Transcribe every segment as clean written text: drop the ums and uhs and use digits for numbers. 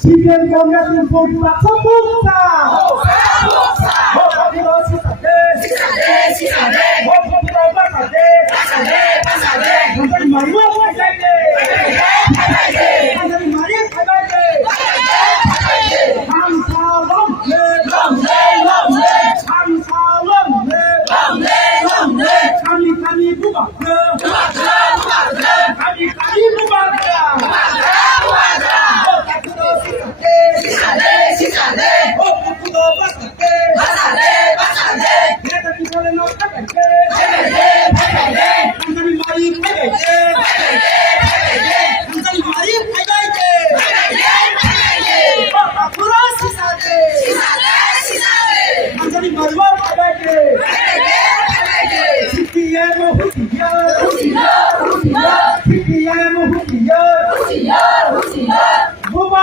지금 공약은 보기와 소통사 허파기로 시사대 허파기로 바사대 한자리 말고 팔자이대 한자리 말이 팔자이대 상사럼네 카미 부박그 카미 부박그 시사대 북구도 바사대 그래도 기사는 팔갈게 한자리 말이 팔갈게 한자리 말이 팔갈게 앞으로 시사대 한자리 말과 팔갈게 CPM 후티야 CPM 후티야 무바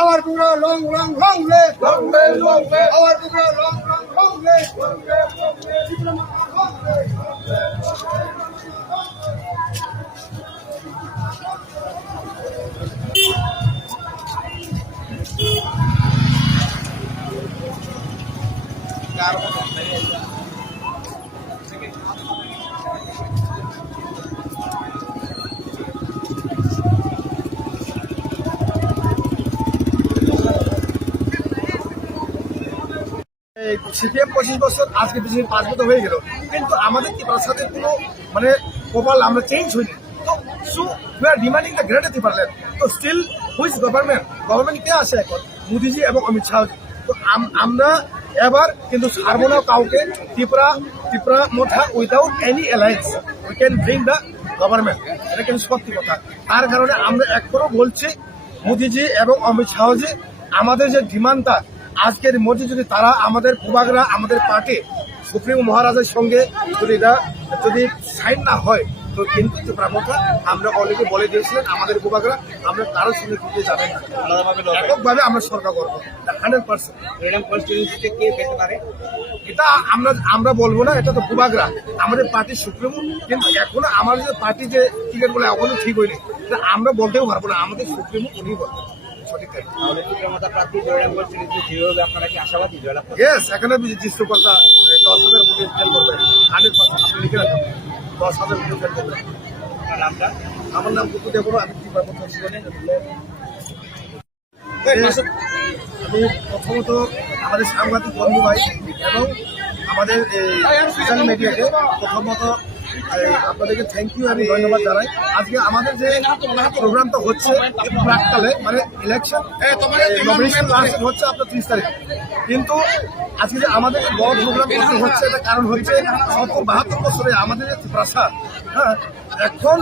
Our Buddha long live. Our Buddha long CPM 25 বছর আজকে 5 বছর হয়ে গেল, কিন্তু আমাদের ত্রিপুরার সাথে কোনো মানে প্রপার আমরা চেঞ্জ হইনি। তো so we are demanding the greater Tripuraland. তো স্টিল হুইজ গভর্নমেন্ট কে আসে এখন? মোদিজি এবং অমিত শাহজি। তো আমরা এবার কিন্তু ছাড়বো না কাউকে। ত্রিপুরা মধ্যে without any alliance we can bring the government. এটা কিন্তু সত্যি কথা। তার কারণে আমরা এখনো বলছি মোদিজি এবং অমিত শাহজি আমাদের যে ডিমান্ডটা আজকের মধ্যে যদি তারা আমাদের ভূভাগরা আমাদের পার্টি সুপ্রিম মহারাজের সঙ্গে যদি সাইন না হয়, তো তো কিন্তু ত্রিপুরা কথা আমরা অলরেডি বলে দিয়েছিলেন আমাদের উপভাগরা আমরা কারোর সঙ্গে ঘুরতে যাবেন না, আলাদাভাবে লড়াই। এককভাবে আমরা সরকার করবো 100%। ফ্রিডম কনস্টিটিউন্সিতে কে পেতে পারে? এটা আমরা বলবো না, এটা তো ভূভাগরা আমাদের পার্টির সুপ্রিমো, কিন্তু এখনো আমাদের যে পার্টি যে টিকিট বলে এখনো ঠিক হয়নি, এটা আমরা বলতেও পারবো না, আমাদের সুপ্রিমো উনি বলবেন সঠিক তাই। তাহলে সুপ্রিমতা প্রার্থী ফ্রিডম কনস্টিটিউন্সি যেভাবে আপনারা কি আশাবাদী জয়লাভ করবেন? ইয়েস, এখানে জিজ্ঞেস কথা 10,000 কোটি ফেল করবে 100%। আপনি লিখে রাখুন 10,000 কোটি ফেল করবে। আপনার নামটা? আমার নাম কুকু দেবো, আমি ত্রিপুরা কথা জীবনে আমি প্রথমত আমাদের সাংবাদিক বন্ধু ভাই এবং আমাদের সোশ্যাল মিডিয়াকে প্রথমত আপনাদেরকে থ্যাংক ইউ আমি ধন্যবাদ জানাই। আজকে আমাদের যে প্রোগ্রামটা হচ্ছে প্রাককালে মানে ইলেকশন নমিনেশন লাস্ট হচ্ছে আপনার 30 তারিখ, কিন্তু আজকে যে আমাদের যে বড় প্রোগ্রাম করতে হচ্ছে এটা কারণ হচ্ছে 72 বছরে আমাদের যে প্রাসাদ, হ্যাঁ এখন